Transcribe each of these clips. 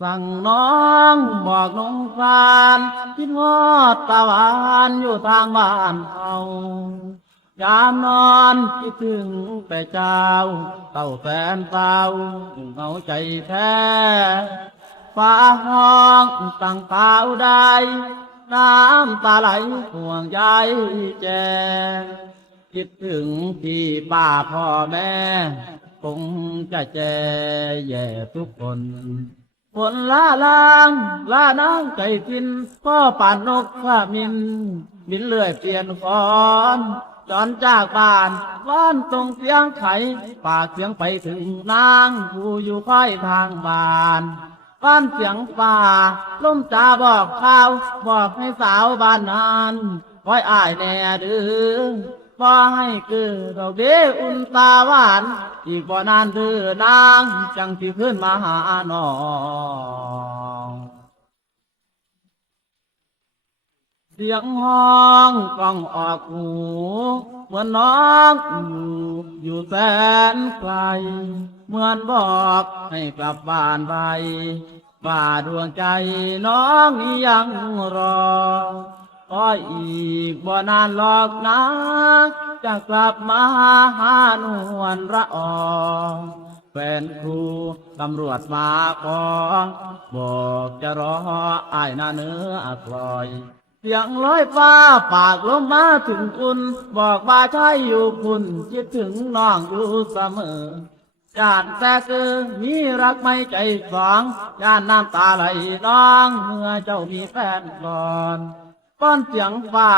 สั่งน้องบอกน้องฟานคิดฮอดตะวันอยู่ทางบ้านเขายามนอนคิดถึงแต่เจ้าเต่าแฟนเต่าเหงาใจแท้ฟ้าห้องตั้งเป่าใดน้ำตาไหลห่วงใยแจคิดถึงที่ป้าพ่อแม่ คงจะแจแย่ทุกคน ฝนล่าลางล่าน้ำใจกินพ่อป่านนกข้ามินบินเลื่อยเปลี่ยนฟอนจอนจากบ้านว่านตรงเสียงไขปากเสียงไปถึงนางผู้อยู่ค่อยทางบ้านบ้านเสียงป่าล่มจ่าบอกข่าว บอกให้สาวบ้านนั้นคอยอายแน่ดือ บ่ให้คือดอกเบี้อุ่นตาหวาน อีกบ่นานเธอนางจังที่ขึ้นมาหาน้องเสียงห้องกล้องออกหูเหมือนน้องอยู่แสนไกล เหมือนบอกให้กลับบ้านไปว่าดวงใจน้องยังรอ ก็อีกบ่นานหรอกนะ จะกลับมาหานวลระอองแฟนครูตำรวจมาขอบอกจะรออายหน้าเนื้อคลอย เสียงลอยฟ้าปากลมมาถึงคุณ บอกว่าใช่อยู่คุณคิดถึงน้องอยู่เสมอจานแต่คือมีรักไม่ใจสองจานน้ำตาไหลน้องเมื่อเจ้ามีแฟนก่อน ป้อนเสียงฝ่า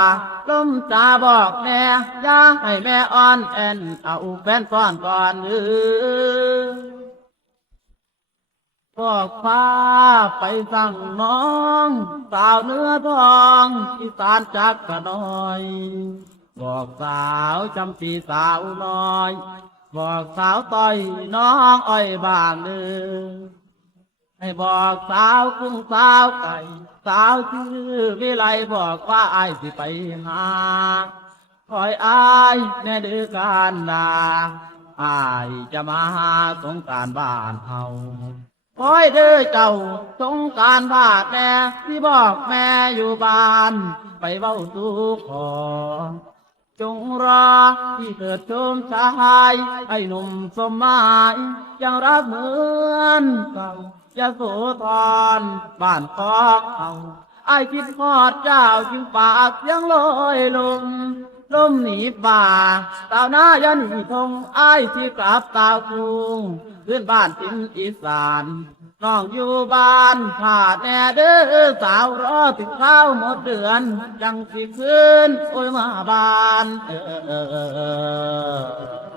ลมจาบอกแม่ย่าให้แม่อ่อนแอนเอาแฟนก่อนก่อนเออบอกฟ้าไปสั่งน้องสาวเนื้อทองที่สารจักกระน้อย บอกสาวจำปีสาวน้อย บอกสาวต้อยน้องอ้อยบางเด้อ ให้บอกสาวกุ้งสาวไก่สาวชื่อวิไลบอกว่าไอายสิไปหาคอยอายแน่เดือการดาอายจะมาหาสงการบ้านเฮาคอยเด้อเจ้าสงการพาดแม่ที่บอกแม่อยู่บ้าน ไปเบ้าสู่ขอจงรอที่เกิดชมชายไอ้หนุ่มสมหมายยังรักเหมือนเก่า ยาโสธรบ้านคอกเอาไอ้คิดพอดเจ้าจึงปากยังลอยลมลมหนีป่าตาวหน้ายันหีทงไอ้ที่กลับตาวกรุงขึ้นบ้านทิมอีสานน้องอยู่บ้านผาดแน่เด้อสาวรอถึงข้าวหมดเดือน จังสิคืนโอ้ยมาบ้านเออ